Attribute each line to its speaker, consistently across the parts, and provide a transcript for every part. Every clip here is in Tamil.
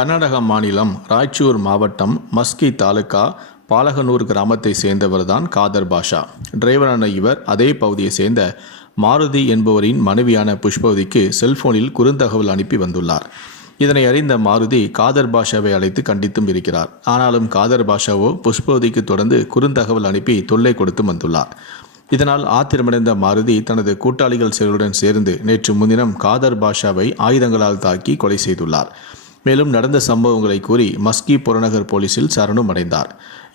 Speaker 1: கர்நாடக மாநிலம் ராய்ச்சூர் மாவட்டம் மஸ்கி தாலுகா பாலகனூர் கிராமத்தை சேர்ந்தவர்தான் காதர் பாஷா. டிரைவரான இவர் அதே பகுதியை சேர்ந்த மாருதி என்பவரின் மனைவியான புஷ்பவதிக்கு செல்போனில் குறுந்தகவல் அனுப்பி வந்துள்ளார். இதனை அறிந்த மாருதி காதர் பாஷாவை அழைத்து கண்டித்தும் இருக்கிறார். ஆனாலும் காதர் பாஷாவோ புஷ்பவதிக்கு தொடர்ந்து குறுந்தகவல் அனுப்பி தொல்லை கொடுத்து வந்துள்ளார். இதனால் ஆத்திரமடைந்த மாருதி தனது கூட்டாளிகள் சிலருடன் சேர்ந்து நேற்று முன்தினம் காதர் பாஷாவை ஆயுதங்களால் தாக்கி கொலை செய்துள்ளார். மேலும் நடந்த சம்பவங்களை கூறி மஸ்கி புறநகர் போலீசில் சரணம் அடைந்தார்.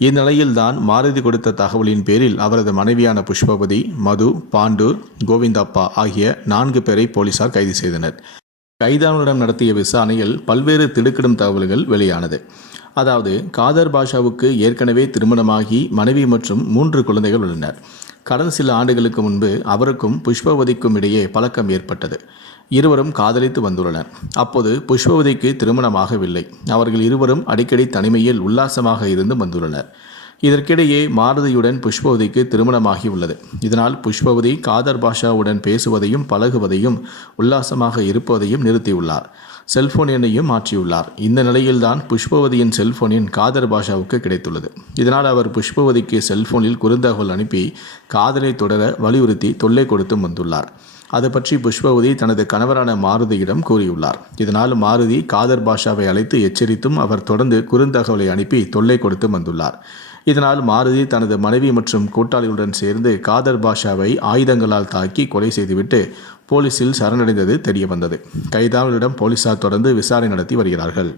Speaker 1: இந்நிலையில்தான் மாருதி கொடுத்த தகவலின் பேரில் அவரது மனைவியான புஷ்பவதி மது பாண்டு கோவிந்தப்பா ஆகிய நான்கு பேரை போலீசார் கைது செய்தனர். கைதானவரிடம் நடத்திய விசாரணையில் பல்வேறு திடுக்கிடும் தகவல்கள் வெளியானது. அதாவது காதர் பாஷாவுக்கு ஏற்கனவே திருமணமாகி மனைவி மற்றும் மூன்று குழந்தைகள் உள்ளனர். கடந்த சில ஆண்டுகளுக்கு முன்பு அவருக்கும் புஷ்பவதிக்கும் இடையே பழக்கம் ஏற்பட்டது. இருவரும் காதலித்து வந்துள்ளனர். அப்போது புஷ்பவதிக்கு திருமணமாகவில்லை. அவர்கள் இருவரும் அடிக்கடி தனிமையில் உல்லாசமாக இருந்து வந்துள்ளனர். இதற்கிடையே மாருதியுடன் புஷ்பவதிக்கு திருமணமாகி உள்ளது இதனால் புஷ்பவதி காதர் பாஷாவுடன் பேசுவதையும் பழகுவதையும் உல்லாசமாக இருப்பதையும் நிறுத்தியுள்ளார். செல்போன் எண்ணையும் மாற்றியுள்ளார். இந்த நிலையில்தான் புஷ்பவதியின் செல்போனின் காதர் பாஷாவுக்கு கிடைத்துள்ளது. இதனால் அவர் புஷ்பவதிக்கு செல்போனில் குறுந்தகவல் அனுப்பி காதலை தொடர வலியுறுத்தி தொல்லை கொடுத்தும் வந்துள்ளார். அது பற்றி புஷ்பவதி தனது கணவரான மாருதியிடம் கூறியுள்ளார். இதனால் மாருதி காதர் பாஷாவை அழைத்து எச்சரித்தும் அவர் தொடர்ந்து குறுந்தகவலை அனுப்பி தொல்லை கொடுத்து வந்துள்ளார். இதனால் மாருதி தனது மனைவி மற்றும் கூட்டாளிகளுடன் சேர்ந்து காதர் பாஷாவை ஆயுதங்களால் தாக்கி கொலை செய்துவிட்டு போலீசில் சரணடைந்தது தெரியவந்தது. கைதானவரிடம் போலீசார் தொடர்ந்து விசாரணை நடத்தி வருகிறார்கள்.